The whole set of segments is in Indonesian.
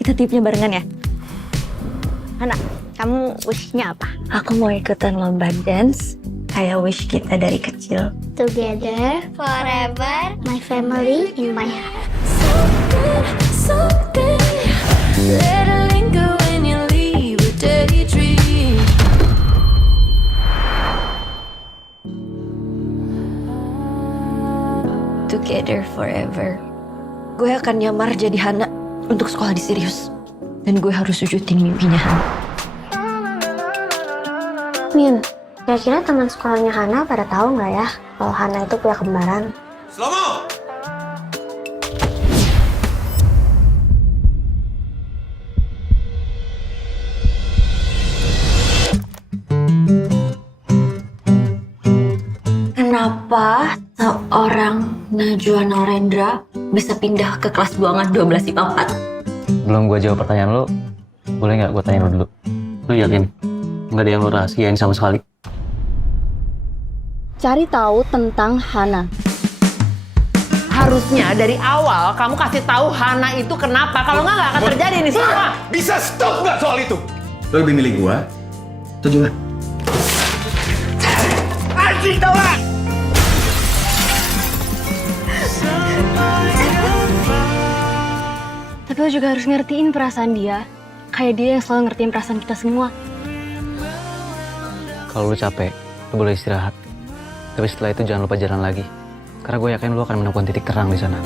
kita tipnya barengan ya. Hana, kamu wish-nya apa? Aku mau ikutan lomba dance kayak wish kita dari kecil. Together, forever, my family in my heart. Let it linger when you leave a daydream. Together forever. Gue akan nyamar jadi Hana untuk sekolah di Sirius. Dan gue harus wujudin mimpinya Hana. Min, kira-kira teman sekolahnya Hana pada tahu nggak ya kalau Hana itu punya kembaran? Slomo! Kenapa seorang Najwa Narendra bisa pindah ke kelas buangan 12 IPA 4? Belum gue jawab pertanyaan lo, boleh nggak gue tanya lo dulu? Lo yakin? Nggak ada yang lo rahasiain sama sekali? Cari tahu tentang Hana. Harusnya dari awal kamu kasih tahu Hana itu kenapa. Kalau nggak akan terjadi ini semua. Bisa stop nggak soal itu? Lo lebih milih gua atau Johan? Anjing tau gak? Tapi lo juga harus ngertiin perasaan dia. Kayak dia yang selalu ngertiin perasaan kita semua. Kalau lo capek, lo boleh istirahat. Tapi setelah itu jangan lupa jalan lagi. Karena gue yakin lo akan menemukan titik terang di sana.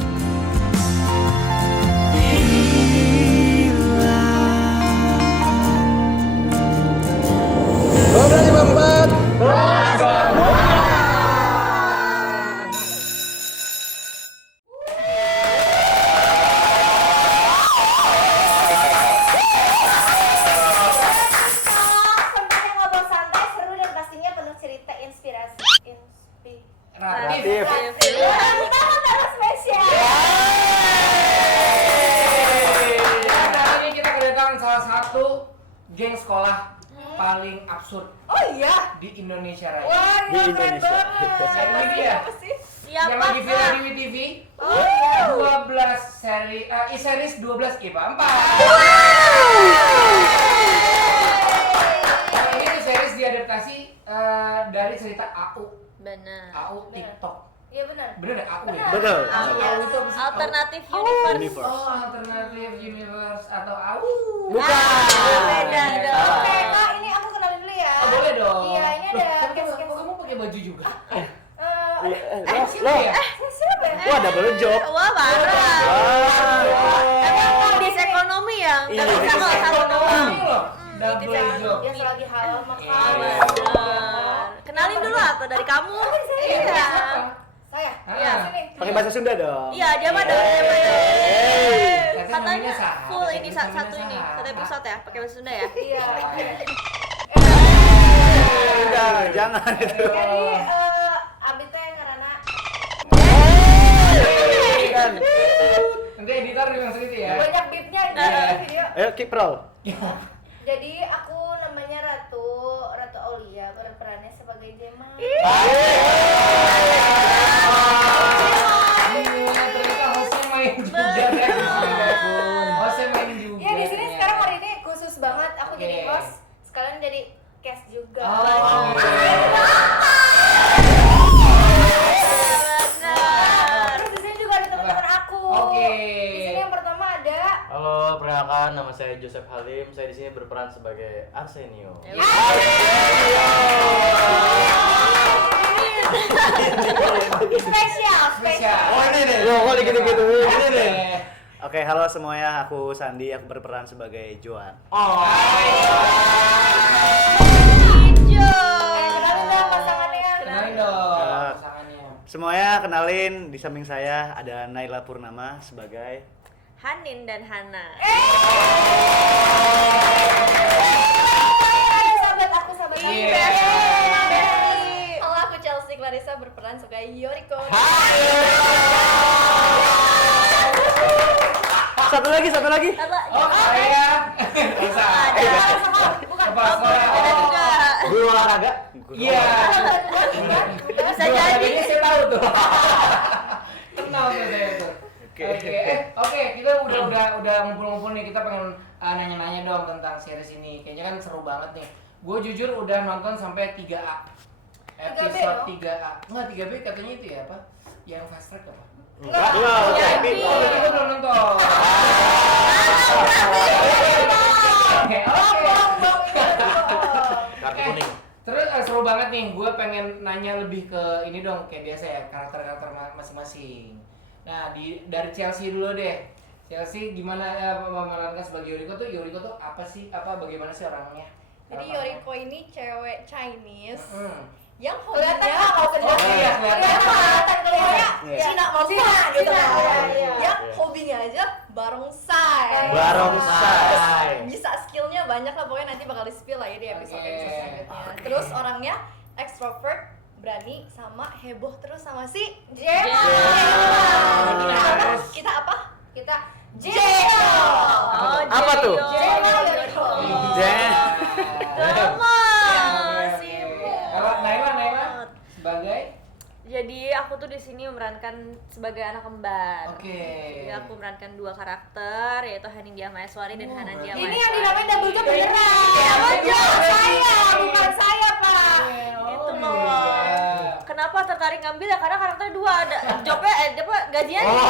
Ngobrol santai, seru dan pastinya penuh cerita inspirasi. Spesial. Hari ini kita kedatangan salah satu geng sekolah paling absurd. Oh iya. Di Indonesia Raya. Wah, di Indonesia. Ini dia. Yang lagi viral di WTV. Oh iya. 12 seri series 12 IPA 4. Ini series diadaptasi dari cerita AU. Benar. AU TikTok. Iya benar. Bener ya AU ya? Betul. AU itu apa sih? Alternatif universe. Oh, alternatif universe atau AU. Beda dong. Salah. Oke, Kak, ini aku kenalin dulu ya. Oh, boleh dong. Iya, ini ada Kok kamu pakai baju juga? Loh, siapa ya? wah double job. Wah, parah. Emang kondisi ekonomi ya? Nggak bisa kalau satu doang. Double job. Dia selagi halal Iya. Kenalin dulu aku dari kamu. Iya. Saya. Iya. Pakai bahasa Sunda dong. Iya, dia mah dari Katanya katanya full ini satu ini, satu episode ya, pakai bahasa Sunda ya? Iya. Enggak, jangan itu. Jadi Abi teh ngarana. Nanti editor bilang segitu ya. Banyak bipnya di video. Ayo keep roll. Jadi aku namanya Ratu Aulia, berperannya sebagai Jema. Ternyata hostnya main juga ya. Hostnya main juga. Iya, di sini sekarang hari ini khusus banget aku jadi host, sekalian jadi cast juga. Terus di sini juga ada teman-teman aku. Oke. Di sini yang pertama ada Halo, perkenalkan nama saya Joseph Halim. Saya di sini berperan sebagai Arsenio. spesial. Oh ini nih. Oh, kok gitu-gitu? Ini nih. Oke, halo semuanya. Aku Sandi. Aku berperan sebagai Johan. Kenalin dong pasangannya. Kenalin dong pasangannya. Semuanya kenalin, di samping saya ada Naila Purnama sebagai Hanin dan Hana. Sahabat aku, sahabat aku. Iya. Halo, aku Chelsea Clarissa berperan sebagai Yoriko. Satu lagi. Oh, saya. Bisa. Bukan. Kepala sekolah. juga. guru olahraga. Iya. Bisa jadi. Saya tahu tuh. Kenal tuh saya tuh. Oke. Oke. Oke, kita udah ngumpul-ngumpul nih. Kita pengen nanya-nanya dong tentang series ini. Kayaknya kan seru banget nih. Gue jujur udah nonton sampai 3A. Episode 3A. Enggak, 3B katanya itu ya apa? Yang fast track apa? Enggak. Gue belum nonton. Oke. Kartu kuning. Terus seru banget nih, gue pengen nanya lebih ke ini dong, kayak biasa ya, karakter-karakter masing-masing. Nah, dari Chelsea dulu deh. Chelsea gimana memerankan sebagai Yoriko tuh apa sih? Bagaimana sih orangnya? Jadi Yoriko ini cewek Chinese yang Kelihatan hobinya mau kerja. Iya, kelihatan Cina mau Cina gitu kan. Iya. Yang hobinya aja barongsai. Bisa skillnya banyak lah, pokoknya nanti bakal di-spill lah ya di episode selanjutnya. Terus orangnya extrovert, berani, sama heboh terus sama si Gemma. Kita apa? Kita Gemma. Apa tuh? Gemma Yoriko. Gemma. Kalau Naila sebagai Jadi aku tuh di sini memerankan sebagai anak kembar. Oke. Jadi aku memerankan 2 karakter, yaitu Hanindya Maheswari dan Hanandia Maheswari. Ini yang dinamain double job beneran. Double job saya, bukan saya, Pak. Itu loh. Kenapa tertarik ngambil ya? Karena karakter 2 ada jobnya gajinya boleh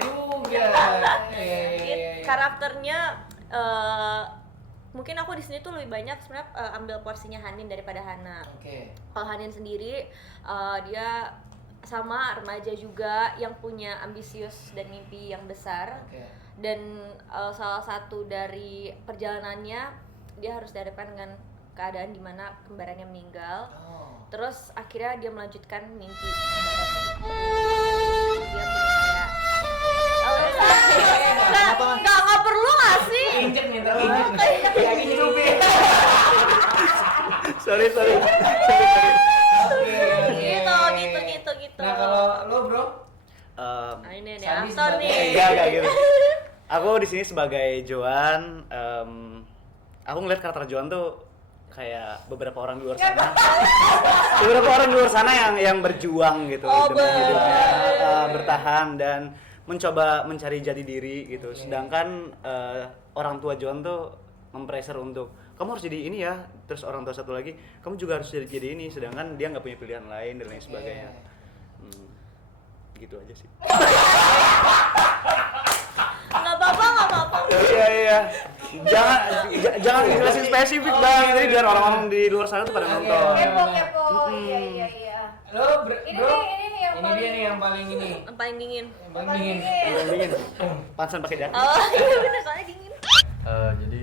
juga. Karakternya mungkin aku di sini tuh lebih banyak sebenarnya ambil porsinya Hanin daripada Hana. Oke. Kalau Hanin sendiri dia sama remaja juga yang punya ambisius dan mimpi yang besar. Oke. Dan salah satu dari perjalanannya dia harus dihadapkan dengan keadaan dimana kembarannya meninggal. Terus akhirnya dia melanjutkan mimpi dia punya nggak perlu nggak sih? Injek nih, injek. Sorry. Gitu. Nah, kalau lo, Bro? Ini nih Sandi aktor nih. Enggak gitu. Aku di sini sebagai Joan. Aku ngeliat karakter Joan tuh kayak beberapa orang di luar sana. yang berjuang gitu demi hidupnya, bertahan dan mencoba mencari jati diri gitu. Sedangkan orang tua Joan tuh mempressure untuk kamu harus jadi ini ya. Terus orang tua satu lagi, kamu juga harus jadi ini. Sedangkan dia nggak punya pilihan lain dan lain sebagainya. Gitu aja sih. Nggak apa-apa. Iya. Jangan jelasin spesifik Bang. Jadi biar orang-orang di luar sana tuh pada nonton. Kepo. Iya. Lo, Ini Bro? nih yang Ini dia nih yang paling ini. Yang paling dingin. Yang paling dingin. Dingin. Pansan pakai jaket. Oh iya bener, soalnya dingin. Jadi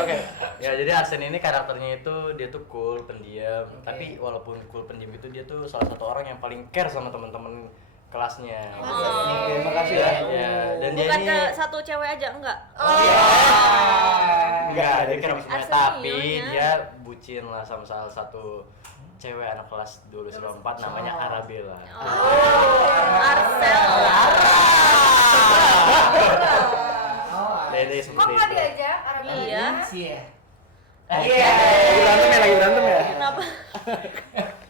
Oke. ya jadi Arsen ini karakternya itu dia tuh cool, pendiam. Tapi walaupun cool pendiam itu dia tuh salah satu orang yang paling care sama teman-teman kelasnya. Terima kasih ya. Ya, dan dia Bukan ini ke satu cewek aja, enggak? enggak, dia care sama semuanya, Arsen tapi ininya. dia bucin lah sama salah satu cewek anak kelas 294 namanya Arabella. Arcel. Dede seperti Kok nggak itu. diajak Arabella? Iya. Iya. Lagi berantem ya. Kenapa?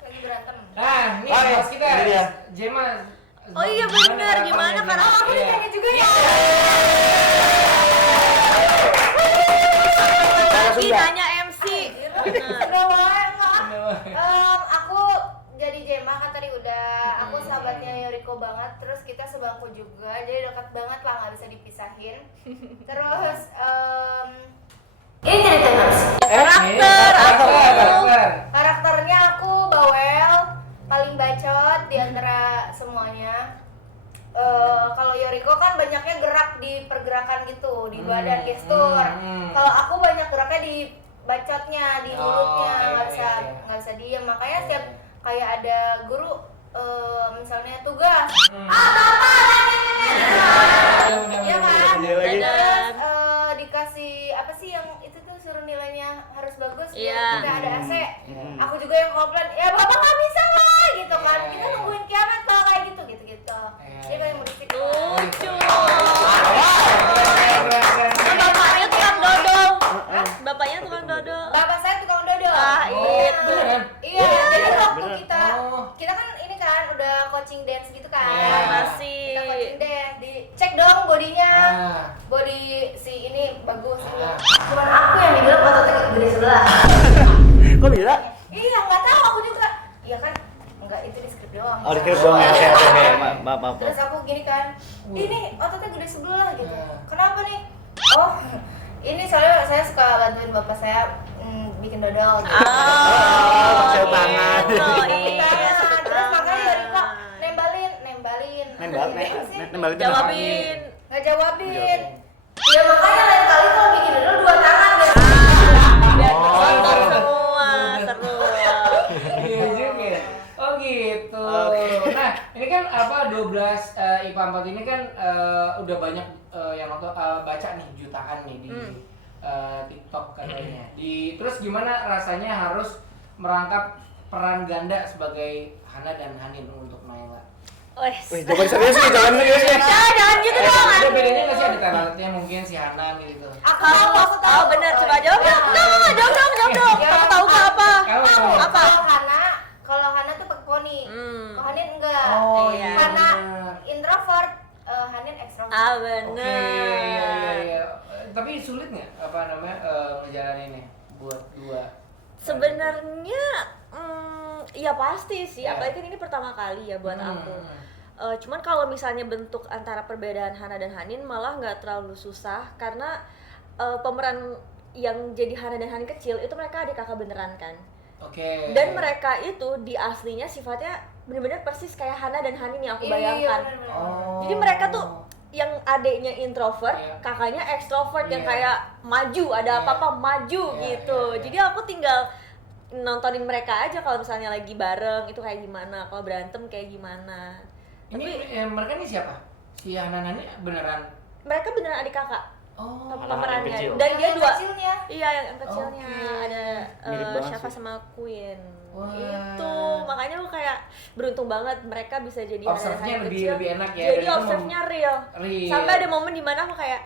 Lagi berantem. Nah, ini Oh, iya. host kita. Ini dia. Gemma. Oh iya benar, gimana karena Aku ditanya juga ya. lagi nanya MC. Aku jadi Gemma kan tadi udah. Aku sahabatnya Yoriko banget. Terus kita sebangku juga. Jadi dekat banget lah, nggak bisa dipisahin. Terus ini ceritanya karakternya aku bawel, paling bacot di antara semuanya. Kalau Yoriko kan banyaknya gerak di pergerakan gitu, di badan gestur. Kalau aku banyak geraknya di bacotnya, di mulutnya, nggak bisa diam. Makanya setiap kayak ada guru misalnya tugas, ya kan? Terus dikasih apa sih yang itu tuh suruh nilainya harus bagus, Iya. kita ada AC. Aku juga yang komplain, ya bapak nggak bisa lah gitu kan. Kita nungguin kiamat kalau kayak gitu. Dia paling berisik. lucu. Bapaknya tukang dodol. Bapaknya tukang dodol. Bapak saya tukang dodol. Ah, itu. Iya, jadi waktu kita kan ini coaching dance gitu kan. Iya. Masih. Kita coaching dance, dicek dong bodinya. Ah. Body si ini bagus ini. Cuman aku yang dibilang ototnya gede sebelah. Kok bisa? Iya, nggak tahu aku juga. Iya kan? Enggak, itu di skrip doang. Oh, di skrip doang ya. Oke. Maaf. Terus aku gini kan, ini ototnya gede sebelah gitu. Kenapa nih? Oh, ini soalnya saya suka bantuin bapak saya bikin dodol gitu. Saya tangan. Terus makanya Yoriko nembalin. Nembalin. Jawabin. Nggak jawabin. Ya makanya lain kali kalau bikin dodol 2 tangan biar Semua seru. Iya juga. Oh gitu. Nah, ini kan apa 12 IPA 4 ini kan udah banyak yang baca nih jutaan nih di TikTok katanya. Terus gimana rasanya harus merangkap peran ganda sebagai Hana dan Hanin untuk Naila? Wih, Jangan serius nih. jangan gitu dong. Ada bedanya nggak sih, ada talentnya mungkin si Hana gitu? Aku tahu bener, coba jawab. Jawab dong. Kamu tahu nggak apa? Apa? Kalau Hana tuh pakai poni. Kalau Hanin enggak. Oh Iya. Hana introvert, Hanin ekstrovert. Bener. Iya. Tapi sulit nggak apa namanya ngejalaninnya buat dua? Sebenarnya ya pasti sih, apalagi kan ini pertama kali ya buat aku. Cuman kalau misalnya bentuk antara perbedaan Hana dan Hanin malah nggak terlalu susah karena pemeran yang jadi Hana dan Hanin kecil itu mereka adik kakak beneran kan. Oke. Dan mereka itu di aslinya sifatnya benar-benar persis kayak Hana dan Hanin yang aku bayangkan. Jadi mereka tuh yang adeknya introvert, kakaknya ekstrovert yang kayak maju, ada apa-apa maju gitu. Jadi aku tinggal nontonin mereka aja kalau misalnya lagi bareng itu kayak gimana, kalau berantem kayak gimana. Ini mereka ini siapa? Si Hana ini beneran? Mereka beneran adik kakak. Oh, pemerannya. Dan dia dua. Kecilnya. Iya, yang kecilnya ada Syafa sama Queen. Itu makanya aku kayak beruntung banget mereka bisa jadi observe-nya lebih enak ya. Jadi observe-nya real. Sampai ada momen dimana aku kayak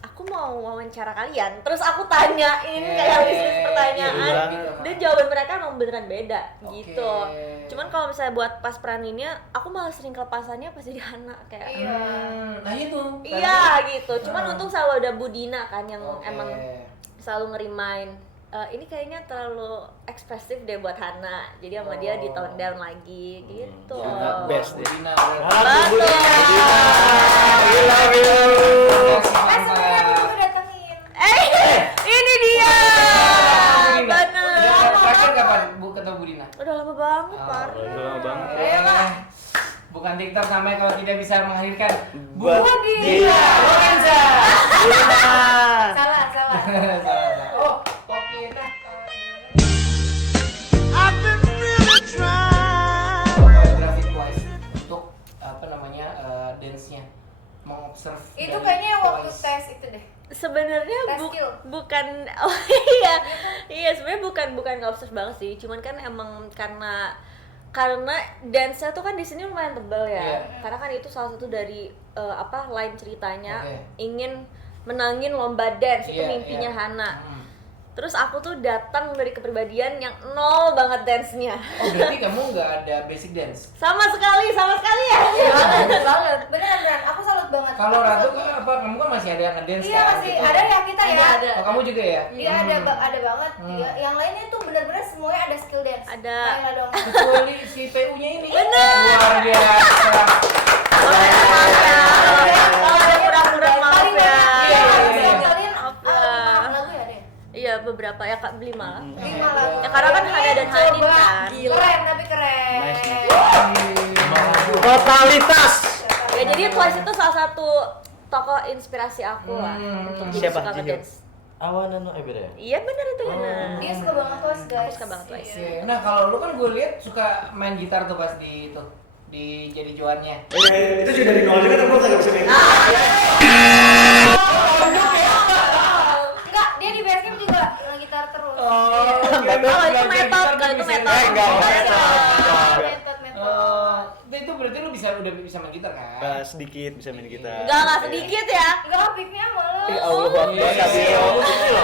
aku mau wawancara kalian, terus aku tanyain kayak list pertanyaan, dan jawaban mereka emang beneran beda gitu. Cuman kalau misalnya buat pas peraninnya, aku malah sering kelepasannya pas jadi Hana kayak. Nah itu. Iya gitu. Cuman untung selalu ada Budina kan yang emang selalu ngerimain. Ini kayaknya terlalu ekspresif deh buat Hana, jadi sama dia di tone down lagi gitu. Best deh. Budina. Betul. We love you. Ini dia. Bener. Terakhir kapan ketemu Budina? Udah lama banget, Par. Udah lama banget. Bukan TikTok namanya kalau tidak bisa menghadirkan Budina. Salah. Oh, oke dah. Koreografi Twice untuk apa namanya dance-nya, mengobserve. Itu dari kayaknya waktu Twice. tes itu deh. Sebenarnya skill. bukan iya sebenarnya bukan nge-obsess banget sih, cuman kan emang karena dance-nya tuh kan di sini lumayan tebal ya. Karena kan itu salah satu dari line ceritanya ingin menangin lomba dance, itu mimpinya Hana. Terus aku tuh datang dari kepribadian yang nol banget dance-nya. Oh, berarti kamu nggak ada basic dance? Sama sekali ya. Banget. Beneran, aku salut banget. Kalau Ratu apa kamu kan masih ada ngedance Iya, kan? masih gitu? ada ya kita ya. Ada. Oh, kamu juga ya? Iya ada banget. Iya, yang lainnya tuh bener-bener semuanya ada skill dance. Ada. Naila doang. Kecuali si PU-nya ini. Bener. Luar biasa. Kalau ada kurang-kurang maaf ya. Kalian Maaf ya. lagu ya deh. Iya beberapa ya Kak, 5 lah. 5 lagu. Ya karena kan Hana dan Hanin kan. Keren tapi keren. Totalitas. Ya jadi Twice itu salah satu tokoh inspirasi aku lah untuk jadi Siapa? suka ngedance. Awan no beda ya? Iya benar itu Hana. Dia suka banget Twice guys. Aku suka banget Twice. Nah, kalau lu kan gue lihat suka main gitar tuh pas di itu di jadi Joannya. Itu juga dari nol juga tuh, gue kagak bisa main. Enggak, dia di basecamp juga gitar terus. Kalau itu metode, Itu berarti lu udah bisa main gitar kan? Sedikit bisa main gitar. Enggak sedikit ya. Enggak, picknya malu. Allah,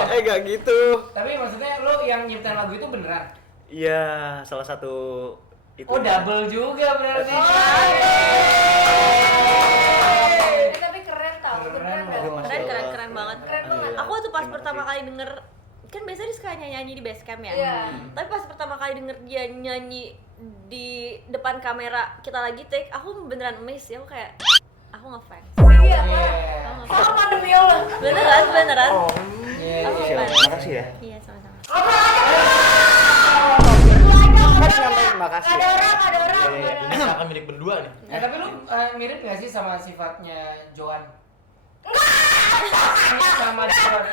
enggak gitu. Tapi maksudnya lu yang nyiptain lagu itu beneran? Iya, salah satu Itu Oh, double juga berarti. Tapi keren tau, Keren dah. loh. Keren banget. Keren banget. Aku tuh pas pertama kali denger, kan biasanya dia suka nyanyi di Basecamp ya. Iya. Tapi pas pertama kali denger dia nyanyi di depan kamera kita lagi take, aku beneran amazed ya, aku kayak aku ngefans. Iya, sama demi Allah. Beneran. Iya, Aku iya. ngefans. Makasih ya. Iya, sama-sama. Kan nyampein makasih. Ada orang. Ini akan milik berdua nih. Nah, tapi lu mirip gak sih sama sifatnya Joan? Enggak. Sama Joan.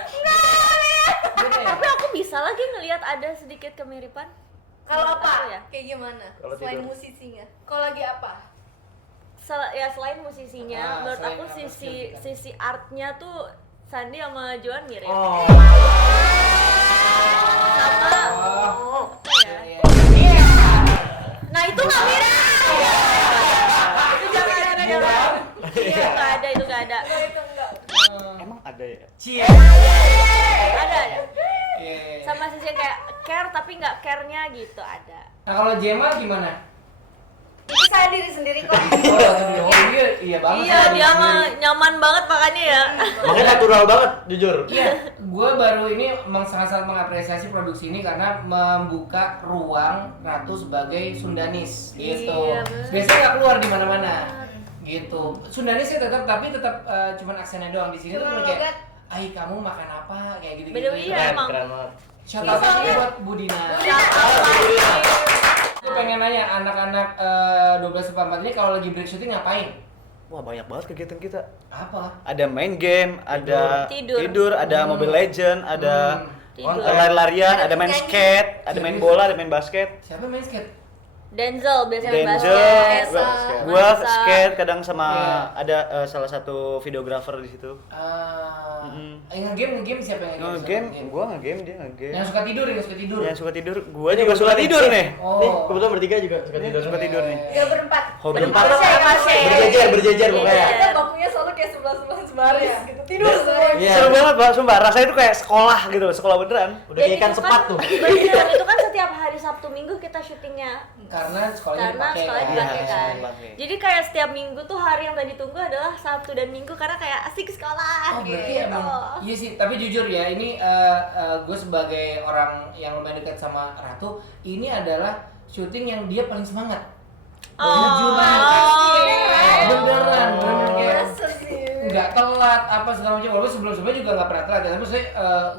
Beda ya? Tapi aku bisa lagi ngelihat ada sedikit kemiripan. Kalau Menurut apa? aku ya. Kayak gimana? Kalau Selain tidur. musisinya. Kalau lagi apa? Ya selain musisinya, menurut selain aku apa sisi artnya tuh Sandi sama Joan mirip. Oh. Sama Oh. apa ya? Iya. Nah itu nggak mirip. Itu jangan ada. Itu nggak ada. Itu enggak. Emang ada ya? Cie. Ada. Iya. Sama sisi yang kayak care tapi nggak care-nya gitu ada. Nah, kalau Gemma gimana? Itu saya diri sendiri kok. Oh, iya banget. Iya sama dia diri mah sendiri. nyaman banget makanya ya. Makanya natural banget, jujur. Iya, gue baru ini sangat-sangat mengapresiasi produksi ini karena membuka ruang Ratu sebagai Sundanis gitu. Iya, bener. Biasanya nggak keluar di mana-mana gitu. Sundanisnya tetap tapi tetap cuman aksennya doang di sini tuh Cuma kayak, logat. "Ai kamu makan apa?" kayak gitu-gitu. Bener, iya, Keren, emang. keren banget. Shout out Soalnya- buat Budina. Gue pengen nanya anak-anak 12/4 ini kalau lagi break shooting ngapain? Wah, banyak banget kegiatan kita. Apa? Ada main game, ada Tidur. ada Mobile Legend, ada Tidur. lari-larian, ada main Nyanyi. skate, ada main bola, ada main basket. Siapa main skate? Denzel biasanya main Denzel, basket. gua Manisa. skate kadang sama Iya. ada salah satu videographer di situ. Nge-game siapa yang Nge-game, gua nge-game, dia nge-game. Yang suka tidur, yang suka tidur. Yang suka tidur, gua juga suka tidur nih. Nih, Oh. kebetulan bertiga juga suka tidur. Suka tidur nih. Tiga berempat. Hobi. Berempat. Iya. Berjejer pokoknya. Kita bakunya selalu kayak sebelah-sebelah gitu. Tidur semua. Iya. Seru banget, Pak. Sumpah, rasanya itu kayak sekolah gitu, sekolah beneran. Udah kayak ikan sepat tuh. Bener, itu kan setiap hari Sabtu Minggu kita syutingnya. Karena sekolahnya Karena dipakai sekolah kan. dipakai Iya, kan. sekolah dipakai. Jadi kayak setiap minggu tuh hari yang tadi tunggu adalah Sabtu dan Minggu karena kayak asik sekolah Oh berarti gitu. emang iya sih, tapi jujur ya ini gue sebagai orang yang lumayan dekat sama Ratu, ini adalah syuting yang dia paling semangat. Jujur beneran kayak Masa sih? nggak telat apa segala macam. Walaupun sebelum-sebelumnya juga nggak pernah telat, ya. Tapi saya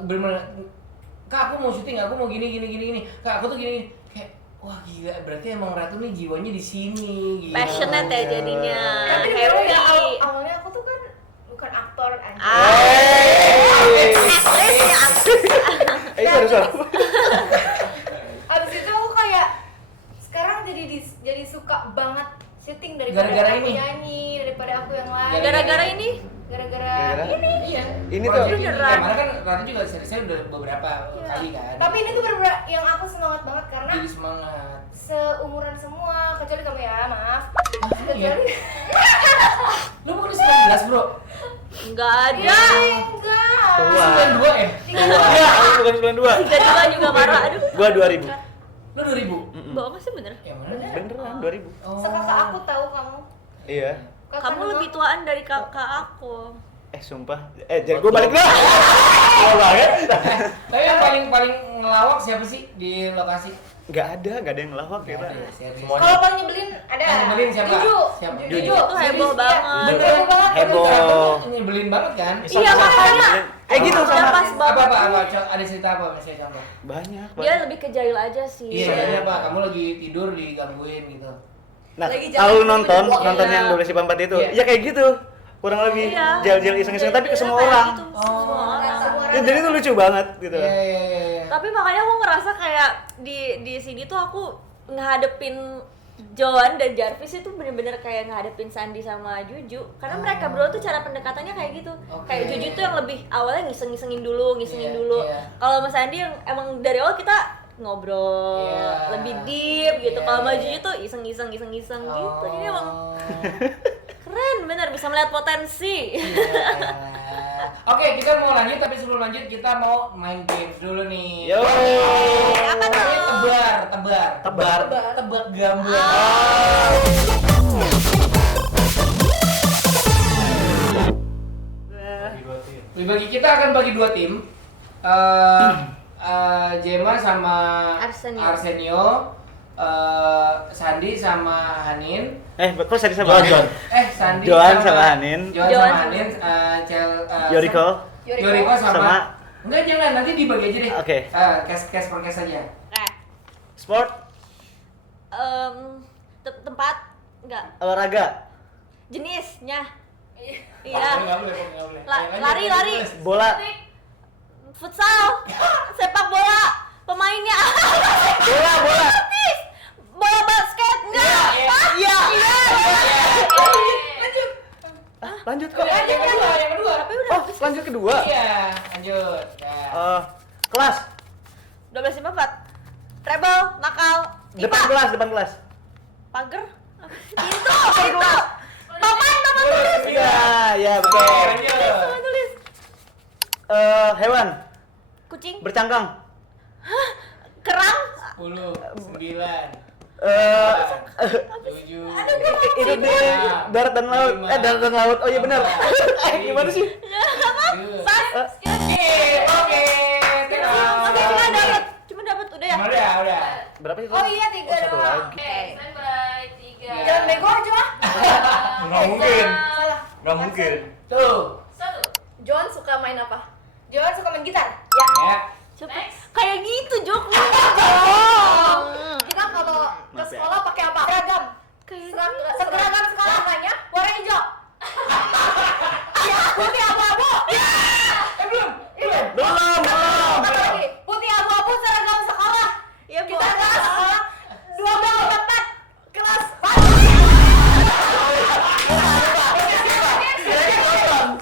bener-bener, Kak aku mau syuting, aku mau gini, Kak aku tuh gini. Kayak wah gila, berarti emang Ratu nih jiwanya di sini. Gila. Passionate ya jadinya. Tapi Happy. dulu ya awalnya aku tuh kan bukan aktor anjir. Itu harus apa? Abis itu aku kayak sekarang jadi suka banget syuting daripada Gara-gara aku ini? nyanyi, daripada aku yang lain. Gara-gara ini Gara-gara Gara-gara? ini. Iya. Ini tuh. Project ini. Beneran. Ya, mana kan Ratu juga saya udah beberapa kali kan. Tapi ini tuh bener-bener yang aku semangat banget karena jadi semangat. seumuran semua kecuali kamu ya, maaf. Iya. Kecuali Lu bukan 19, Bro? nggak ada. enggak. Tua. 92 ya? Iya, aku bukan 92. 32 juga marah. Aduh. Gua 2000. Lu 2000? Bohong sih bener. Yang mana? Beneran 2000. Oh. Sekakak aku tahu kamu. Iya. Kakak Kamu Nemo. lebih tuaan dari kakak aku. Sumpah. Jadi gua balik dah. Tua banget. Tapi yang paling ngelawak siapa sih di lokasi? Enggak ada yang ngelawak kita. Semuanya. Kalau paling nyebelin ada. Yang nyebelin siapa? Juju. Siapa? Juju. Itu heboh Serius, banget. iya. Bener, heboh banget. Heboh. Nyebelin banget kan? Iya makanya. Gitu Udah sama. pas banget. Apa? Ada cerita apa misalnya contoh? Banyak. Dia lebih ke jahil aja sih. Iya, sebenarnya apa? Kamu lagi tidur digangguin gitu. Nah, Lagi kalau lu jalan nonton Iya. yang 12/4 itu, Iya. ya kayak gitu. Kurang lebih Iya. jahil-jahil iseng-iseng tapi ke semua Kayak orang. gitu, semua orang. Jadi itu lucu banget gitu. Iya. Tapi makanya aku ngerasa kayak di sini tuh aku ngehadepin Joan dan Jarvis itu bener-bener kayak ngehadepin Sandi sama Juju karena mereka berdua tuh cara pendekatannya kayak gitu. Oke. Kayak Juju tuh yang lebih awalnya ngisengin dulu. Iya, dulu. iya. Kalau sama Sandi yang emang dari awal kita ngobrol Iya. lebih deep gitu. Iya, Kalau sama iya. Juju tuh iseng-iseng gitu. Jadi emang Oh. keren bener bisa melihat potensi. Iya. Oke, kita mau lanjut tapi sebelum lanjut kita mau main games dulu nih. Yo. Apa tuh? Tebak gambar. Bagi kita akan bagi 2 tim. Jema sama Arsenio, Sandi sama Hanin. Kok Sandi sama Hanin? Sandi Joan sama Hanin. Yoriko sama Enggak, jangan, nanti dibagi aja deh. Oke. Cash per cash aja. Sport, Tempat enggak olahraga, jenisnya. Iya. Enggak boleh. Lari. bola, Futsal. Sepak bola. Pemainnya. bola. Bola basket enggak? Iya. Lanjut kok. Yang kedua. Oh, lanjut kedua. Iya, lanjut. Kelas, 12.54. Treble, nakal. depan kelas. Pagar. Pintu. Paman tulis. Iya, betul. Paman tulis. Hewan, Kucing. bercangkang. Kerang. 10, 9, 7. Itu di darat dan laut. Darat dan laut. Oh iya benar. Gimana sih? Oke. Cuma dapat udah ya. Udah. Berapa sih? Oh iya 3 satu doang. lagi. Oke, standby 3. Iya. Jangan bego aja lah. Nggak mungkin. Salah. Nggak mungkin. Tuh. 1. John suka main apa? John suka main gitar. Ya. Cepet. Kayak gitu joknya. Kita kalau ke Maaf ya. sekolah pakai apa? Seragam. Seragam sekolah namanya warna hijau. Ya, putih abu-abu. Belum. Apa lagi? Putih abu-abu seragam sekolah. Ya, Bu. Kita kelas sekolah 12/4 kelas.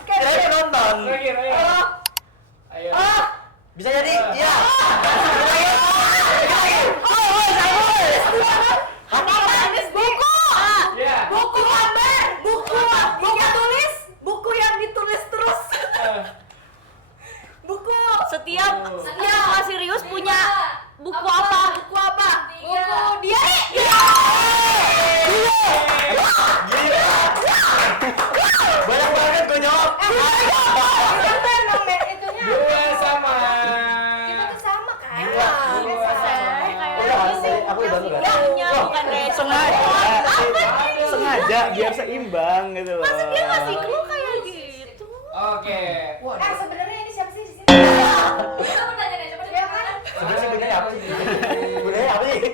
Kirain nonton. Ayo. Bisa jadi? Iya. Buku. Ya. Buku gambar. Buku tulis. Buku yang ditulis terus. Buku. Setiap kelas serius punya buku apa? Buku apa? Buku diary. Banyak banget gue jawab. Bener dong, Nek, itunya. 2 sama. Kita tuh sama kan? Dua. Aku udah enggak. Punya bukan random. Sengaja biar seimbang gitu loh. Masa dia ngasih clue kayak gitu? Oke. Sebenarnya ini siapa sih di sini? Coba nanya deh, coba dia kan? Sebenarnya budaya apa sih? Budaya apa sih?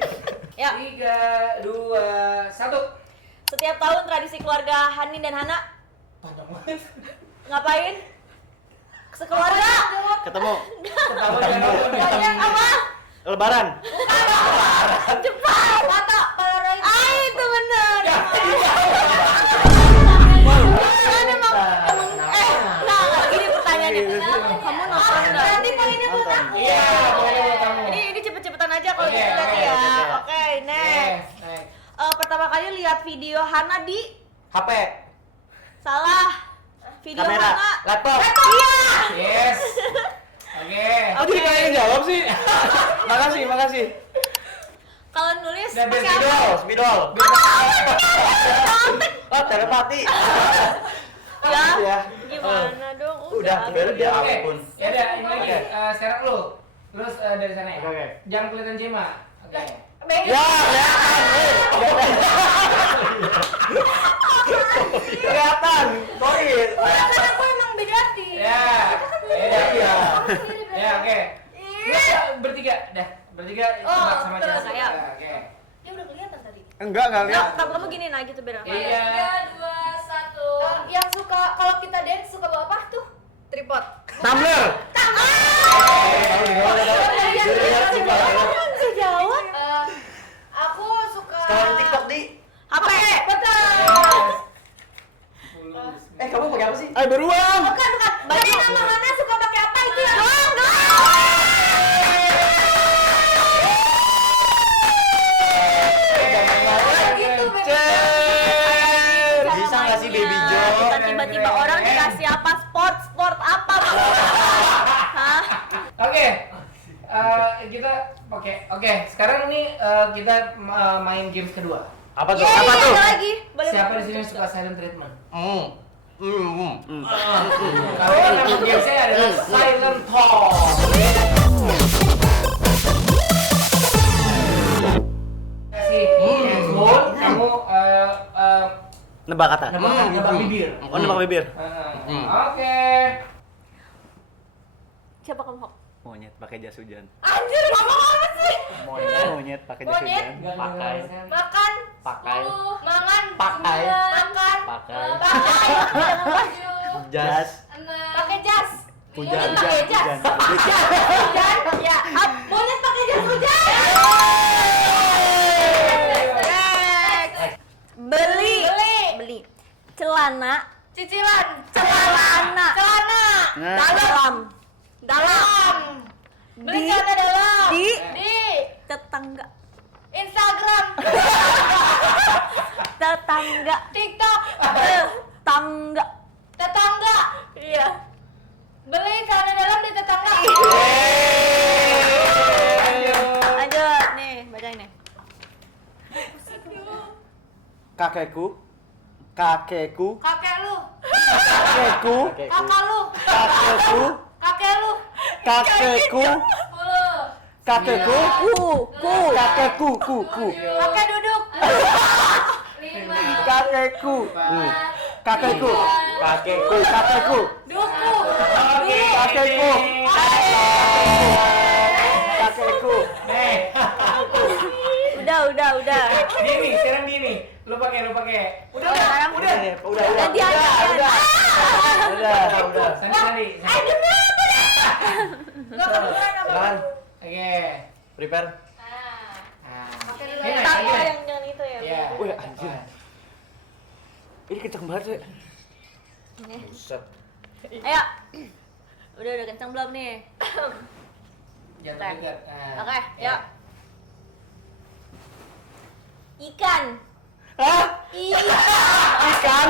Ya. 3, 2, 1. Setiap tahun tradisi keluarga Hanin dan Hana Panjang banget. ngapain? Sekeluarga. Ketemu. Ketawa jangan nonton ya. Kalian apa? Lebaran. Cepat. Mata, Polaroid. Itu benar. Nah, gini pertanyaannya. Kamu nonton nggak? Berarti poinnya tuh kan? Iya, boleh kamu. Ini cepet-cepetan aja kalau Oke, gitu berarti oke, ya. oke. Oke, next. Pertama kali lihat video Hana di HP. salah. Video Kamera. Hana. Laptop. Iya. Yes. Oke. Aku jadi kalian jawab sih. Makasih. Kalau nulis Udah, pakai apa? Spidol. Oh, telepati. Ya. Gimana dong? Udah, beres ya Oke. ampun. Ya udah, ini lagi. Oke. Sekarang lu. Terus dari sana ya. Oke. Jangan kelihatan Jema. Oke. Ya, kelihatan. Sorry. Kan aku emang beda sih. Ya. Iya. Ya, oke. Lu bertiga, dah. Bertiga tebak sama terus Chelsea. saya. Ya, oke. Dia udah kelihatan tadi. Enggak lihat. Kamu gini nah gitu beda. 3, 2, 1. Yang suka kalau kita dance suka bawa apa tuh? Tripod. Tumbler. Bisa jawab. Aku suka Sekarang TikTok di. HP. Betul. Kamu pakai apa sih? Ayo beruang. Bukan. Tadi nama Hana suka pakai apa itu ya? Gitu, Bisa nggak sih Baby John? Tiba-tiba orang dikasih apa? Sport apa? Oke. Kita oke. Sekarang nih kita main games kedua. Apa tuh? Yeay, Apa tuh? ada lagi. Boleh. Siapa di sini yang suka silent treatment? Kalau Nama gamesnya adalah silent talk. Kasih handphone, kamu Nebak kata. nebak bibir. Oh, nebak bibir. Oke. Siapa kamu, Hok? Monyet pakai jas hujan. Anjir, ngomong apa sih? Monyet pakai jas hujan. Pakai. Makan. Pakai. 10. Mangan. Pakai. 9. Makan. Pakai. 7. Jas. 6. Pakai jas. Hujan, Monyet pakai jas. hujan. Hujan. Ya. Monyet pakai jas hujan. Beli. Celana. Cicilan. Celana. Dalam. Beli celana dalam. Di Tetangga. Instagram. TikTok. Tetangga. Iya. Beli celana dalam di tetangga. Lanjut nih, bacain nih. Kakek lu. Kakek lu. Kakek lu. Kakak lu. Kakekku. Kakek lu. Kakekku. 10. Kakekku. Kakekku. Kakek duduk. 5. Kakekku. Kakekku. Kakekku. Duku. Kakekku. Kakekku. Udah. Dini, sekarang Dini. Lu pakai. Udah. Gantian. Udah. Sandi. Silakan. Oke. Prepare. Ini Tapi yang jangan itu ya. Iya. Wih, anjir. Ini kenceng banget sih. Buset. Ayo. Udah kencang belum nih? Jangan dekat. Oke, yuk. Ikan. Hah? Ikan.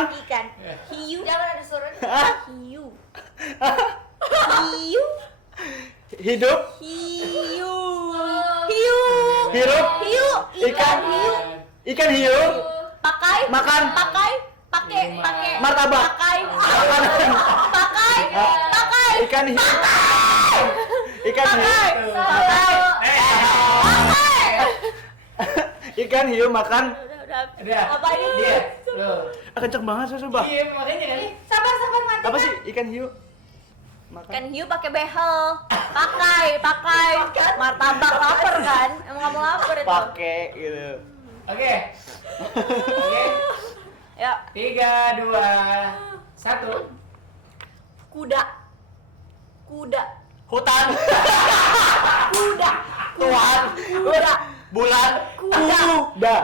Hiu. Jangan ada suara. Hiu. Hidup. Hirup. Ikan hiu. Pakai. Makan. Pakai. Martabak. Pakai. Ikan hiu. Ikan hiu makan. Udah. Apa ini? Dia. Lu. Kenceng banget sih, Sumpah. Iya, makanya kan. Sabar mati. Apa sih ikan hiu? Ikan hiu pakai behel. Pakai. Martabak lapar kan? Emang kamu lapar itu? Pakai gitu. Oke. Yuk. 3, 2, 1. Kuda. Hutan. Tuhan. Bulan. Kuda.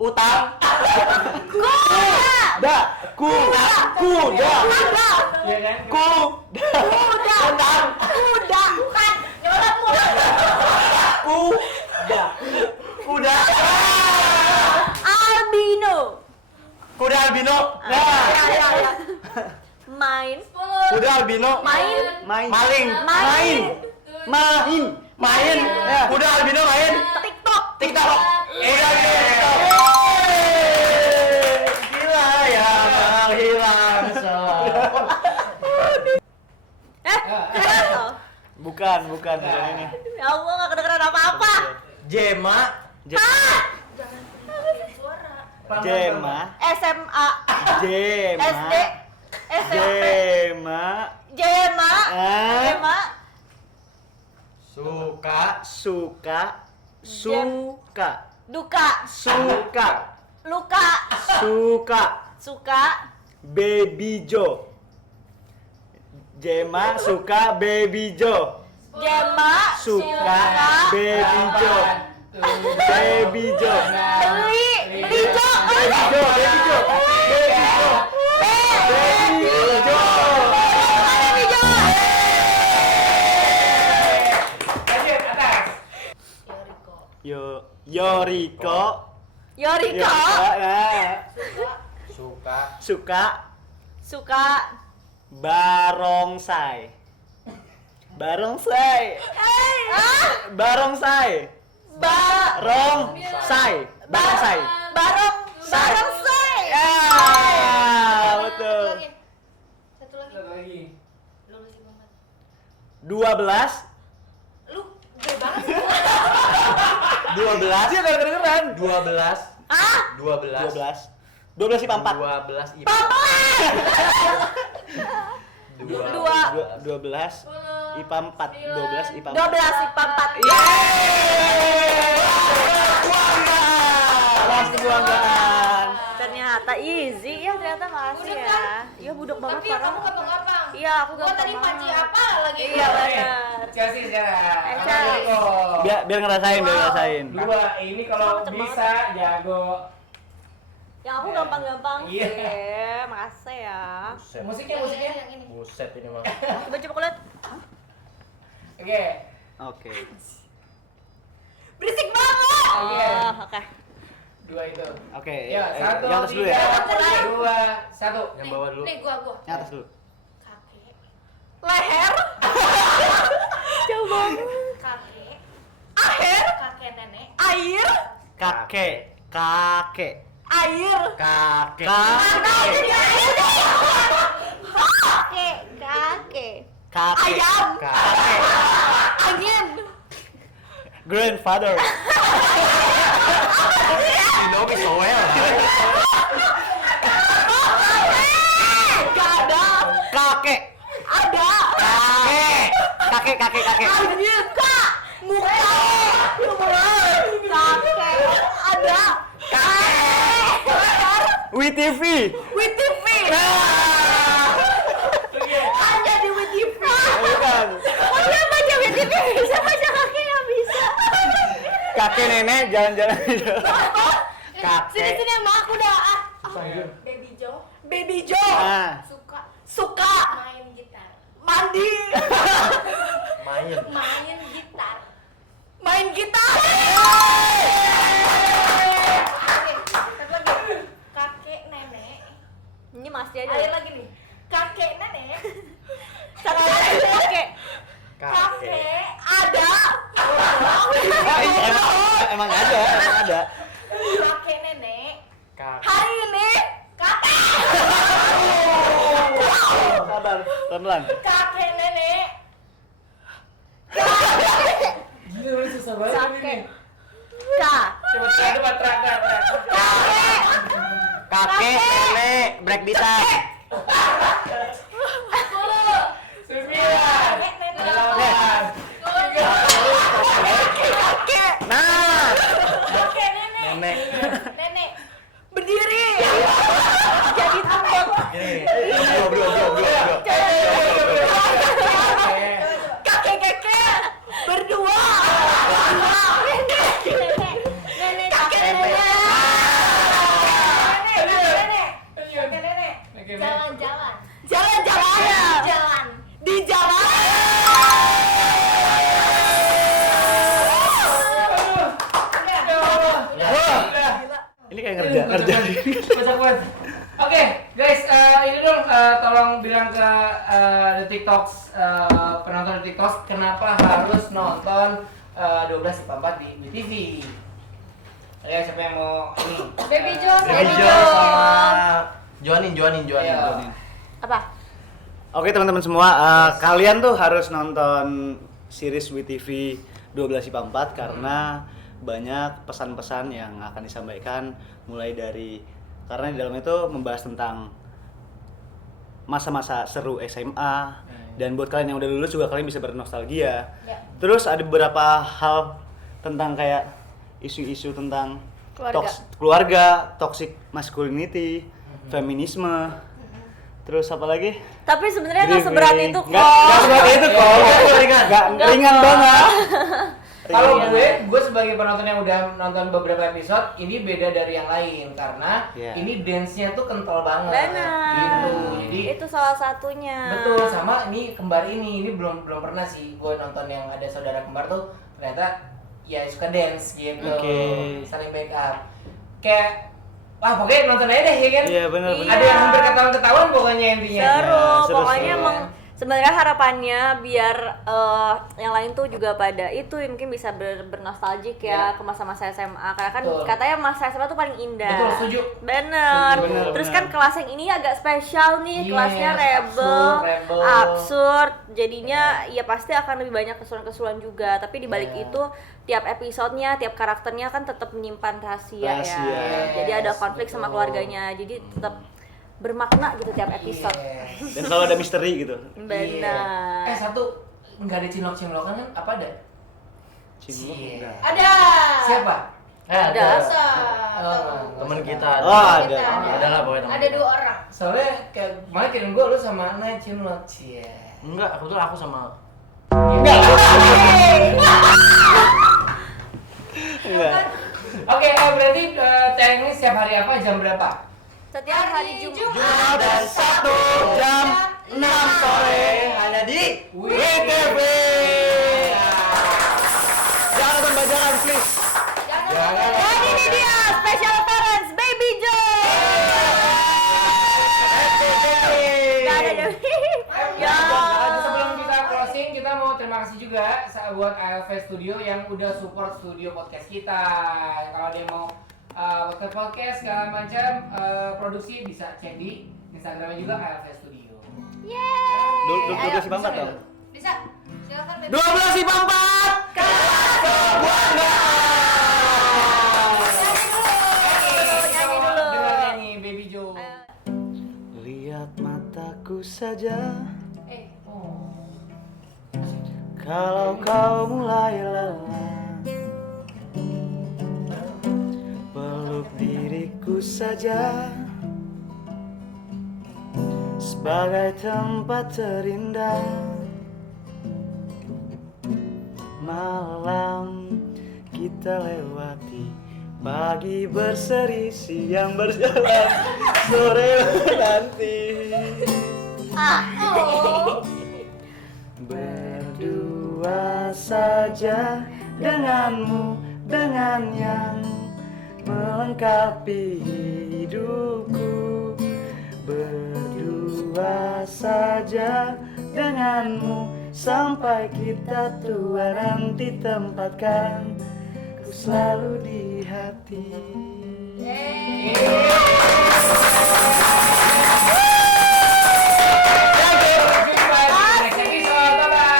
Utang. Kuda. Iya kan? Utang. Bukan. Nyolot mulu. Kuda. Albino. Kuda albino. Ya. Main. Kuda albino. Main. Maling. Main. Ya. Kuda albino main. TikTok. TikTok. Gila ya, hilang. Bukan ini. Ya Allah, gak kedengeran apa-apa. Jema. Jema. SMA. SD. SMP. Jema. Suka. Suka. Baby Jo. Jema suka Baby Jo. Jema. Suka Baby Jo. Baby Jo. Beli Jo. Baby Jo. Lanjut atas. Yoriko. Yoriko. Suka. Suka. Barongsai. Barongsai. Barongsai. Barongsai. Barongsai. Barongsai. Ya, betul. Satu lagi. Satu lagi. 12. Lu gede banget sih. 12. Dia gak kedengeran. 12. 12. 12 IPA 4. 12 IPA 4. 12 IPA 4. 12 IPA 4. 12 IPA 4. Kelas kebanggaan. Ternyata easy ya, ternyata makasih Budek ya. kan? Iya budek banget Tapi kamu gampang-gampang. Iya, aku Gua gampang tadi panci banget. apa lagi? Iya, benar. Chelsea sekarang. Chelsea. Biar ngerasain, biar ngerasain. Dua, ini kalau Cepet bisa jago. Yang aku gampang-gampang Iya. sih. Makasih ya. Musiknya Yang ini. Buset ini mah. Coba kulit. Oke. Oke. Berisik banget. Oh, oke. Dua itu. Oke. Ya, satu, yang atas dulu ya. dua, satu. Yang bawah dulu. Nih gua. Yang atas dulu. Kakek. Leher. Jauh banget. Kakek. Air. Kakek nenek. Air. Kakek. Kakek. Air. Kakek. Kakek. Kakek, kakek. Kakek. Ayam. Kakek. Angin. Grandfather. Indomie Soel. Gak ada. Kakek. Ada. Kakek. Kakek. Angin. Kak. Muka. Kakek. Ada. WTV. WTV. Hanya di WTV. Bukan. Oh dia baca WTV bisa, baca kakek nggak bisa. Kakek nenek jalan-jalan. Sini sama aku dah. Ayo. Baby Joe Baby Joe. Ah. Suka main gitar. mandi. Main gitar. Main gitar. Oke, satu lagi. Kakek nenek. Ini masih aja. Ada lagi nih. Kakek nenek. Satu lagi kakek. Kakek. Ada. Emang ada. Kakek nenek. Hari ini Sabar, pelan-pelan. Kakek nenek. Gila, ini susah banget ini. Kak. Coba terak. Kakek, nenek, break gitar. 10. 9. Kakek nenek. 8. Kakek. Nah, Kakek nenek. nenek. Nenek. Berdiri. Jadi tumpuk. Bro. Kakek berdua. Nenek. Kakek Nenek. nenek. Kakek nenek. Jalan-jalan. Jalan-jalan. Di jalan. Ini kayak kerja. Kocak banget. Oke, guys, ini dong tolong bilang ke The TikToks, penonton The TikToks, kenapa harus nonton 12 IPA 4 di BTV? Ayo, siapa yang mau ini? Baby Joe. Baby Joe sama Joanin. Ayo. Apa? Oke teman-teman semua, kalian tuh harus nonton series WTV 12 IPA 4 karena banyak pesan-pesan yang akan disampaikan mulai dari karena di dalam itu membahas tentang masa-masa seru SMA dan buat kalian yang udah lulus juga kalian bisa bernostalgia. Ya. Terus ada beberapa hal tentang kayak isu-isu tentang keluarga, toxic masculinity, feminisme. Terus apa lagi? Tapi sebenarnya nggak seberat itu kok. Nggak seberat itu kok. Nggak ringan banget. Kalau gue sebagai penonton yang udah nonton beberapa episode, ini beda dari yang lain karena ini dance-nya tuh kental banget. Benar. Gitu. Jadi Itu salah satunya. betul, sama ini kembar ini belum pernah sih gue nonton yang ada saudara kembar tuh ternyata ya suka dance gitu. Oke. Saling backup. Kayak pokoknya nonton aja deh ya kan. Iya benar. Ada yang hampir ketahuan pokoknya intinya. Seru, seru, pokoknya seru. emang sebenarnya harapannya biar yang lain tuh juga pada itu mungkin bisa bernostalgic ya ke masa-masa SMA karena kan Betul. katanya masa SMA tuh paling indah. Betul, setuju. Bener. Bener, Terus bener. kan kelas yang ini agak spesial nih, Yes, kelasnya rebel, absurd. absurd. Jadinya ya pasti akan lebih banyak keseruan-keseruan juga. Tapi di balik itu tiap episodenya, tiap karakternya kan tetap menyimpan rahasia Rahasia. ya. Jadi ada konflik sama keluarganya. Jadi tetap bermakna gitu tiap episode. Yes. Dan selalu ada misteri gitu. Benar. Satu nggak ada cinlok-cinlokan kan? Apa ada? Cinlok Cie. enggak. Ada. Siapa? Ada. Masa? Temen kita Oh, ada. Ada lah pokoknya temen Ada kita. 2 orang. Soalnya kayak kemarin kirim gue lu sama Ana cinlok. Cie. Enggak, kebetulan aku sama Enggak. Oke, berarti tayang ini setiap hari apa? Jam berapa? Setiap hari Jumat. Jumat dan Sabtu jam 6 sore hanya di WTV. Jangan nonton bajakan, please. Jangan. Dan ini dia special parents Baby Joe. Gak ada deh. Ya. Sebelum kita closing, kita mau terima kasih juga buat ALV Studio yang udah support studio podcast kita. Kalau dia mau podcast segala macam produksi bisa cek di Instagramnya juga ALV Studio. Dulu si Bambat dong. Bisa. Silakan Baby. 12 si Bambat. Nyanyi dulu. Dengar nyanyi Baby Joe. Lihat mataku saja. Oh. Kalau kau mulai lelah, peluk diriku saja sebagai tempat terindah. Malam kita lewati, pagi berseri, siang berjalan, sore nanti. Berdua saja denganmu, dengan yang melengkapi hidupku. Berdua saja denganmu sampai kita tua nanti, tempatkan ku selalu di hati. Next episode, bye-bye.